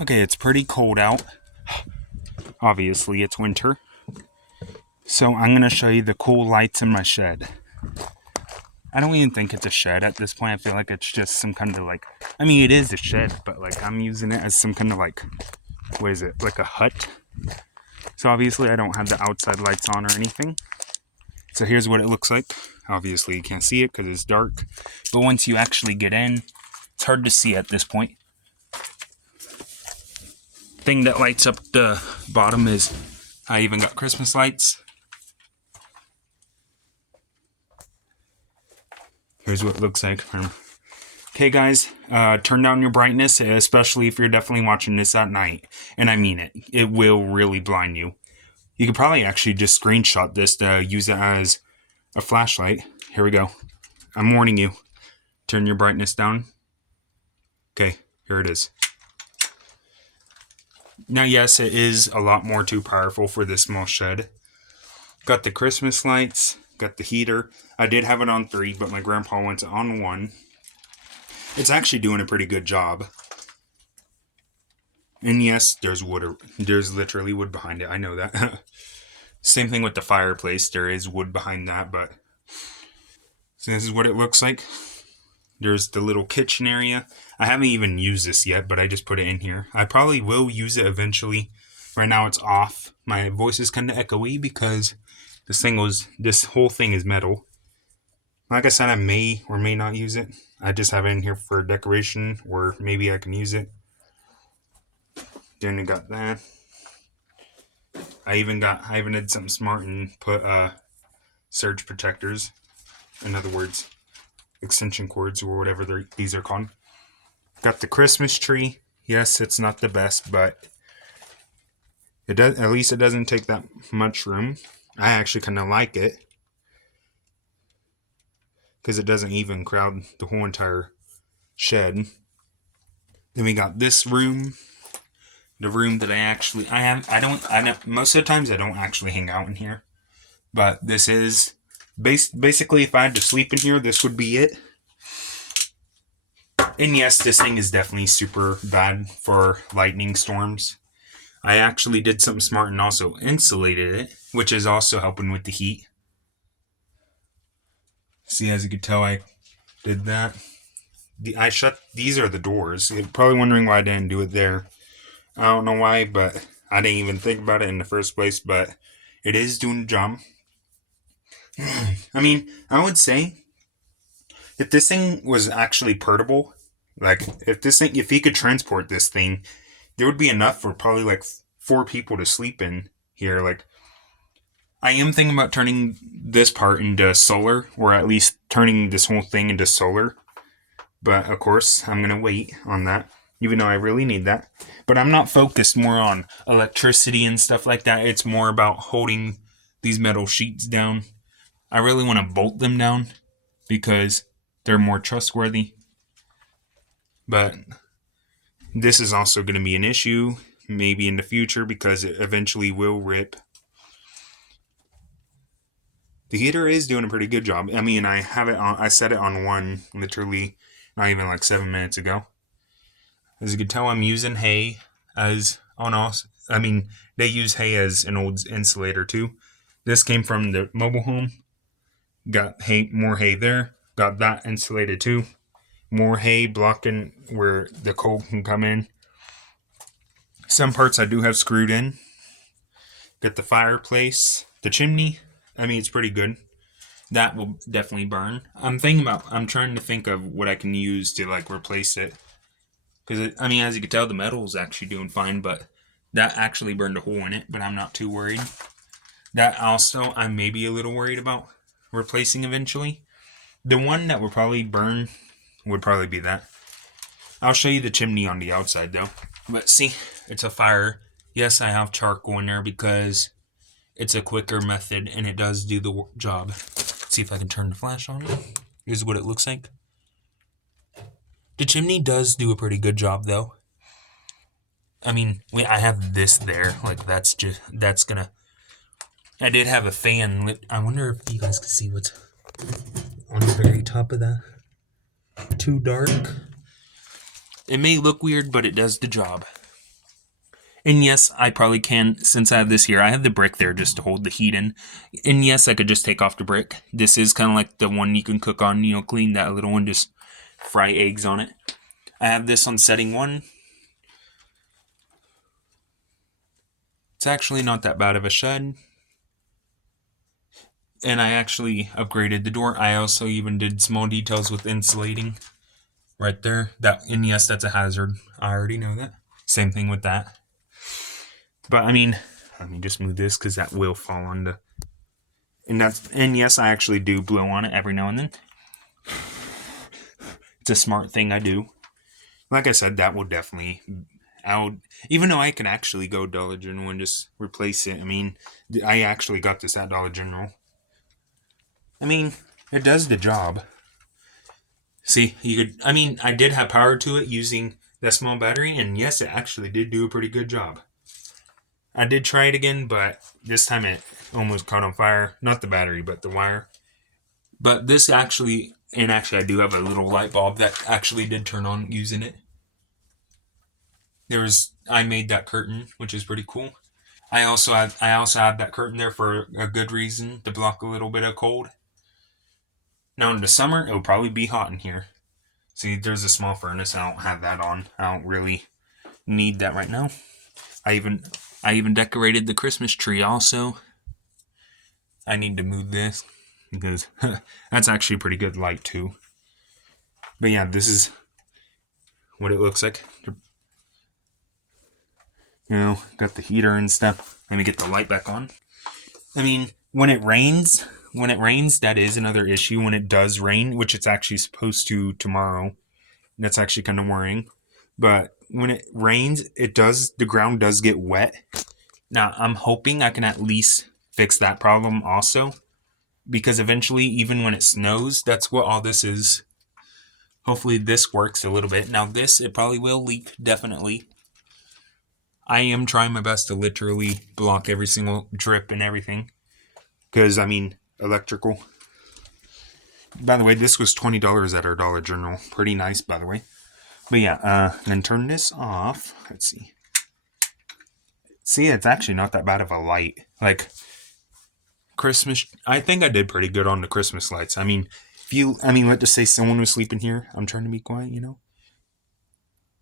Okay, it's pretty cold out. Obviously, it's winter. So I'm going to show you the cool lights in my shed. I don't even think it's a shed at this point. I feel like it's just some kind of like, I mean, it is a shed, but like I'm using it as some kind of like, what is it, like a hut. So obviously I don't have the outside lights on or anything. So here's what it looks like. Obviously you can't see it because it's dark. But once you actually get in, it's hard to see at this point. Thing that lights up the bottom is I even got Christmas lights. Here's what it looks like. Okay, guys, turn down your brightness, especially if you're definitely watching this at night. And I mean it. It will really blind you. You could probably actually just screenshot this to use it as a flashlight. Here we go. I'm warning you. Turn your brightness down. Okay, here it is. Now, yes, it is a lot more too powerful for this small shed. Got the Christmas lights, got the heater. I did have it on 3, but my grandpa wants it on 1. It's actually doing a pretty good job. And yes, there's wood. There's literally wood behind it. I know that. Same thing with the fireplace. There is wood behind that, but so this is what it looks like. There's the little kitchen area. I haven't even used this yet, but I just put it in here. I probably will use it eventually. Right now it's off. My voice is kind of echoey because this whole thing is metal. Like I said, I may or may not use it. I just have it in here for decoration, or maybe I can use it. Then I got that. I even did something smart and put surge protectors. In other words, extension cords or whatever these are called. Got the Christmas tree. Yes, it's not the best, but it does. At least it doesn't take that much room. I actually kind of like it because it doesn't even crowd the whole entire shed. Then we got this room. The room that most of the times I don't actually hang out in here. But this is, basically if I had to sleep in here, this would be it. And yes, this thing is definitely super bad for lightning storms. I actually did something smart and also insulated it, which is also helping with the heat. See, as you can tell, I did that. These are the doors. You're probably wondering why I didn't do it there. I don't know why, but I didn't even think about it in the first place, but it is doing the job. I mean, I would say if this thing was actually portable, like if he could transport this thing, there would be enough for probably like 4 people to sleep in here. Like, I am thinking about turning this part into solar, or at least turning this whole thing into solar. But of course, I'm gonna wait on that, even though I really need that. But I'm not focused more on electricity and stuff like that. It's more about holding these metal sheets down. I really want to bolt them down because they're more trustworthy. But this is also going to be an issue maybe in the future because it eventually will rip. The heater is doing a pretty good job. I mean, I set it on 1 literally not even like 7 minutes ago. As you can tell, I'm using hay as I mean, they use hay as an old insulator too. This came from the mobile home. Got more hay there. Got that insulated too. More hay blocking where the cold can come in. Some parts I do have screwed in. Got the fireplace. The chimney, I mean, it's pretty good. That will definitely burn. I'm trying to think of what I can use to like replace it. Because, I mean, as you can tell, the metal is actually doing fine, but that actually burned a hole in it, but I'm not too worried. That also, I may be a little worried about replacing eventually. The one that would probably burn would probably be that. I'll show you the chimney on the outside though. But see, it's a fire. Yes, I have charcoal in there because it's a quicker method and it does do the job. Let's see if I can turn the flash on. Here's what it looks like. The chimney does do a pretty good job though. I mean, I have this there. Like that's gonna. I did have a fan lit. I wonder if you guys can see what's on the very top of that. Too dark. It may look weird, but it does the job. And yes, I probably can, since I have this here, I have the brick there just to hold the heat in. And yes, I could just take off the brick. This is kind of like the one you can cook on, clean that little one, just fry eggs on it. I have this on setting 1. It's actually not that bad of a shed. And I actually upgraded the door. I also even did small details with insulating right there. And yes, that's a hazard. I already know that. Same thing with that. But I mean, let me just move this because that will fall on the. And yes, I actually do blow on it every now and then. It's a smart thing I do. Like I said, that will definitely. Even though I can actually go Dollar General and just replace it. I mean, I actually got this at Dollar General. I mean, it does the job. See, I did have power to it using that small battery, and yes, it actually did do a pretty good job. I did try it again, but this time it almost caught on fire. Not the battery, but the wire. But this actually I do have a little light bulb that actually did turn on using it. I made that curtain, which is pretty cool. I also have that curtain there for a good reason, to block a little bit of cold. Now in the summer, it'll probably be hot in here. See, there's a small furnace. I don't have that on. I don't really need that right now. I even decorated the Christmas tree also. I need to move this because that's actually pretty good light too. But yeah, this is what it looks like. Got the heater and stuff. Let me get the light back on. I mean, when it rains, that is another issue. When it does rain, which it's actually supposed to tomorrow, that's actually kind of worrying. But when it rains, the ground does get wet. Now, I'm hoping I can at least fix that problem also, because eventually, even when it snows, that's what all this is. Hopefully this works a little bit. Now this, it probably will leak, definitely. I am trying my best to literally block every single drip and everything. Because, electrical. By the way, this was $20 at our Dollar General. Pretty nice, by the way. But yeah, then turn this off. Let's see. See, it's actually not that bad of a light. Like, Christmas, I think I did pretty good on the Christmas lights. Let's just say someone was sleeping here. I'm trying to be quiet,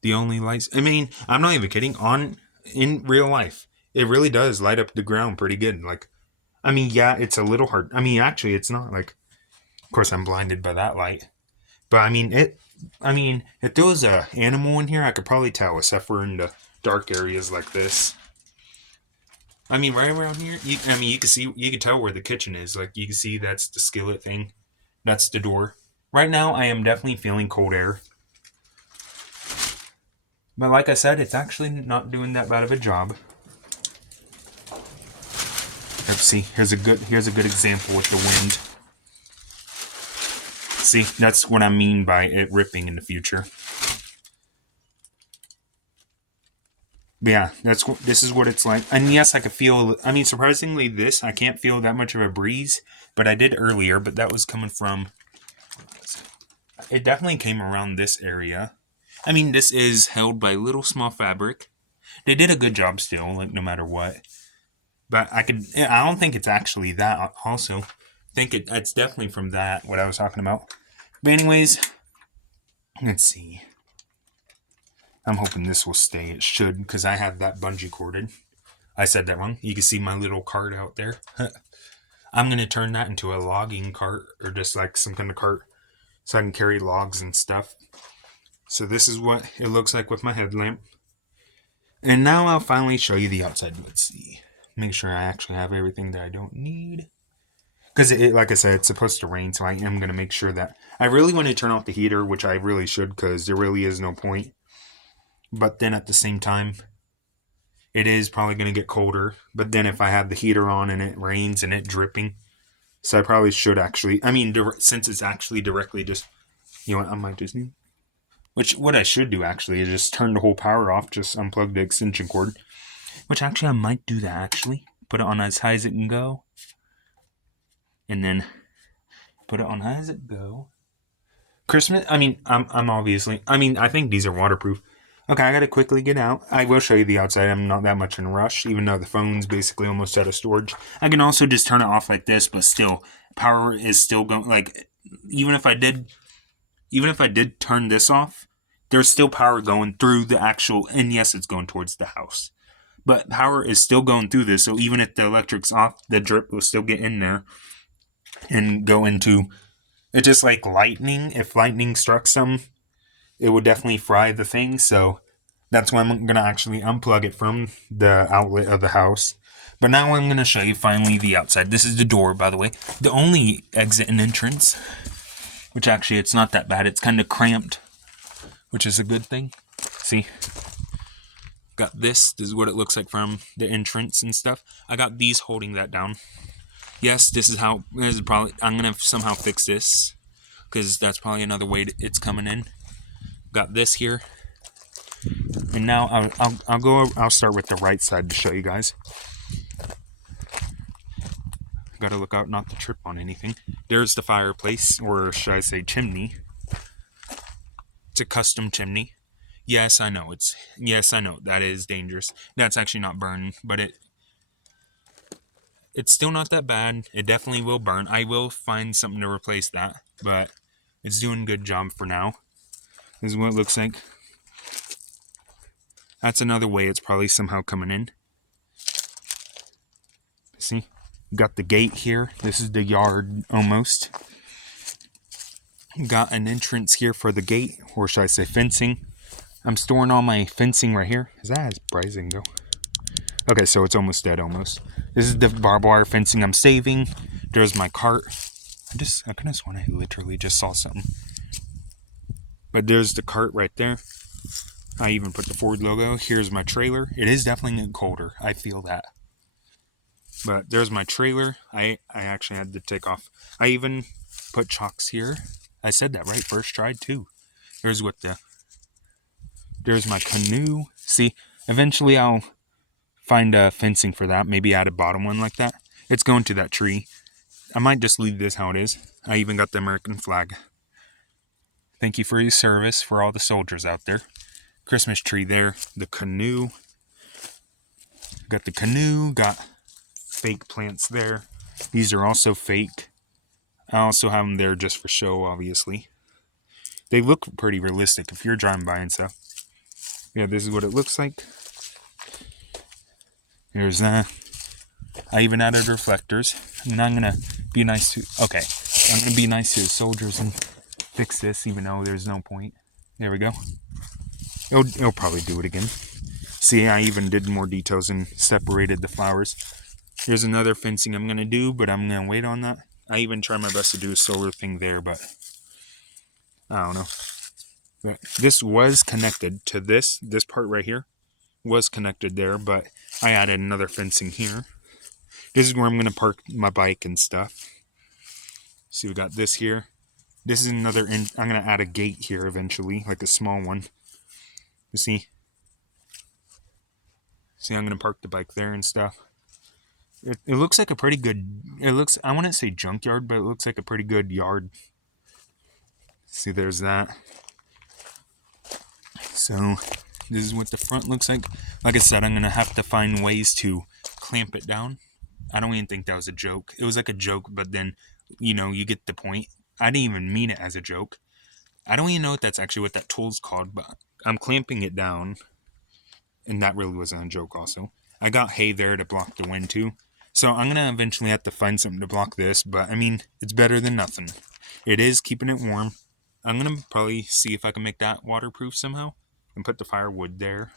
The only lights, I'm not even kidding. In real life, it really does light up the ground pretty good. Like, yeah, it's a little hard. Actually, it's not like, of course, I'm blinded by that light. But, if there was a animal in here, I could probably tell, except for in the dark areas like this. Right around here, you can tell where the kitchen is. Like, you can see that's the skillet thing. That's the door. Right now, I am definitely feeling cold air. But like I said, it's actually not doing that bad of a job. Let's see. Here's a good example with the wind. See, that's what I mean by it ripping in the future. But yeah, this is what it's like. And yes, I could feel, surprisingly I can't feel that much of a breeze, but I did earlier, but that was coming from, it definitely came around this area. This is held by little small fabric. They did a good job still, like no matter what. But I don't think it's actually that also. I think it's definitely from that, what I was talking about. But anyways, let's see. I'm hoping this will stay. It should, because I have that bungee corded. I said that wrong. You can see my little cart out there. I'm going to turn that into a logging cart, or just like some kind of cart, so I can carry logs and stuff. So this is what it looks like with my headlamp. And now I'll finally show you the outside. Let's see. Make sure I actually have everything that I don't need. Because, like I said, it's supposed to rain, so I am going to make sure that... I really want to turn off the heater, which I really should, because there really is no point. But then at the same time, it is probably going to get colder. But then if I have the heater on and it rains and it dripping... So I probably should actually... since it's actually directly just... You know what, I might just need... What I should do, actually, is just turn the whole power off, just unplug the extension cord. Which, actually, I might do that, actually. Put it on as high as it can go. And then put it on high as it go. Christmas, I'm obviously... I think these are waterproof. Okay, I gotta quickly get out. I will show you the outside. I'm not that much in a rush, even though the phone's basically almost out of storage. I can also just turn it off like this, but still, power is still going. Like, even if I did turn this off, there's still power going through the actual. And yes, it's going towards the house, but power is still going through this. So even if the electric's off, the drip will still get in there and go into. It's just like lightning. If lightning struck some, it would definitely fry the thing. So that's why I'm going to actually unplug it from the outlet of the house. But now I'm going to show you finally the outside. This is the door, by the way. The only exit and entrance, which actually it's not that bad. It's kind of cramped, which is a good thing. See? Got this. This is what it looks like from the entrance and stuff. I got these holding that down. Yes, this is probably, I'm going to somehow fix this, because that's probably another way it's coming in. Got this here. And now I'll start with the right side to show you guys. Gotta look out not to trip on anything. There's the fireplace, or should I say chimney. It's a custom chimney. Yes, I know that is dangerous. That's actually not burning, but it's still not that bad. It definitely will burn. I will find something to replace that, but it's doing a good job for now. This is what it looks like. That's another way it's probably somehow coming in. See? Got the gate here. This is the yard almost. Got an entrance here for the gate, or should I say fencing. I'm storing all my fencing right here. Is that as bright as it can go? Okay, so it's almost dead almost. This is the barbed wire fencing I'm saving. There's my cart. I could have sworn I literally just saw something. But there's the cart right there. I even put the Ford logo. Here's my trailer. It is definitely getting colder. I feel that. But there's my trailer. I actually had to take off. I even put chocks here. I said that right. First try too. There's my canoe. See, eventually I'll find a fencing for that. Maybe add a bottom one like that. It's going to that tree. I might just leave this how it is. I even got the American flag. Thank you for your service for all the soldiers out there. Christmas tree there. The canoe. Got the canoe. Got fake plants there. These are also fake. I also have them there just for show, obviously. They look pretty realistic if you're driving by and stuff. Yeah, this is what it looks like. Here's that. I even added reflectors. And I'm going to be nice to... Okay. I'm going to be nice to the soldiers and fix this, even though there's no point. There we go. It'll probably do it again. See, I even did more details and separated the flowers. Here's another fencing I'm going to do, but I'm going to wait on that. I even try my best to do a solar thing there, but I don't know. But this was connected to this part right here. Was connected there, but I added another fencing here. This is where I'm going to park my bike and stuff. See, we got this here. This is another, I'm going to add a gate here eventually, like a small one. You see? See, I'm going to park the bike there and stuff. It looks like a pretty good, I wouldn't say junkyard, but it looks like a pretty good yard. See, there's that. So, this is what the front looks like. Like I said, I'm going to have to find ways to clamp it down. I don't even think that was a joke. It was like a joke, but then, you get the point. I didn't even mean it as a joke. I don't even know if that's actually what that tool's called, but I'm clamping it down. And that really wasn't a joke also. I got hay there to block the wind too. So I'm going to eventually have to find something to block this, but I mean, it's better than nothing. It is keeping it warm. I'm going to probably see if I can make that waterproof somehow and put the firewood there.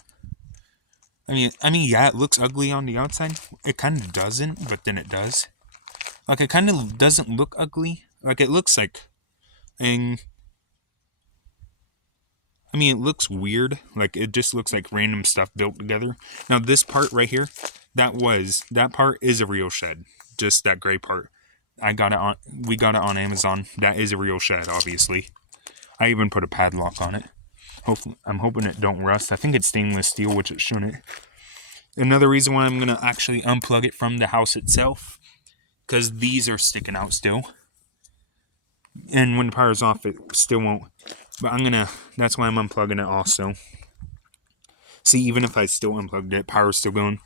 I mean, yeah, it looks ugly on the outside. It kind of doesn't, but then it does. Like, it kind of doesn't look ugly. Like, it looks like... it looks weird. Like, it just looks like random stuff built together. Now, this part right here, that part is a real shed. Just that gray part. We got it on Amazon. That is a real shed, obviously. I even put a padlock on it. I'm hoping it don't rust. I think it's stainless steel, which it shouldn't. Another reason why I'm going to actually unplug it from the house itself, because these are sticking out still. And when the power's off, it still won't. But that's why I'm unplugging it also. See, even if I still unplugged it, power's still going.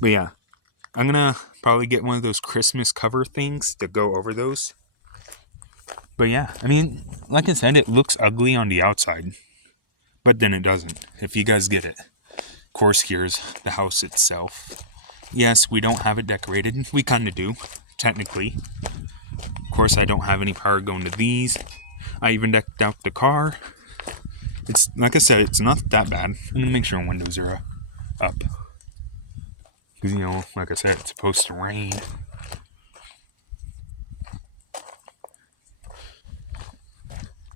But yeah, I'm gonna probably get one of those Christmas cover things to go over those. But yeah, I mean, like I said, it looks ugly on the outside, but then it doesn't, if you guys get it. Of course, here's the house itself. Yes, we don't have it decorated. We kind of do, technically. Of course, I don't have any power going to these. I even decked out the car. It's, like I said, it's not that bad. I'm gonna make sure windows are up. Because, you know, like I said, it's supposed to rain.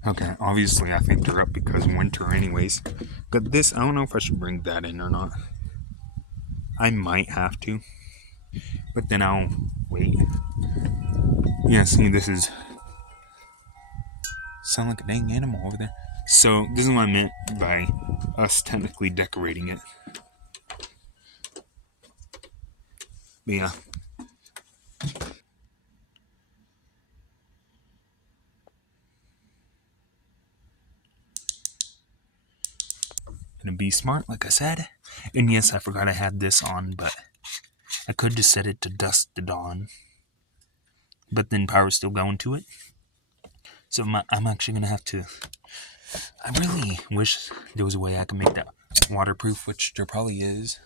Okay, obviously I think they're up because winter anyways. But this, I don't know if I should bring that in or not. I might have to. But then I'll wait. Yeah, see, this is... sound like a dang animal over there. So, this is what I meant by us technically decorating it. But yeah. Gonna be smart, like I said. And yes, I forgot I had this on, but I could just set it to dusk to dawn. But then power's still going to it. So I'm actually gonna have to... I really wish there was a way I could make that waterproof, which there probably is.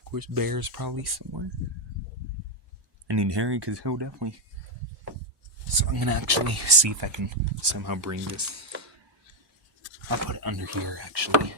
Of course, Bear's probably somewhere. I need Harry because he'll definitely... So I'm gonna actually see if I can somehow bring this. I'll put it under here, actually.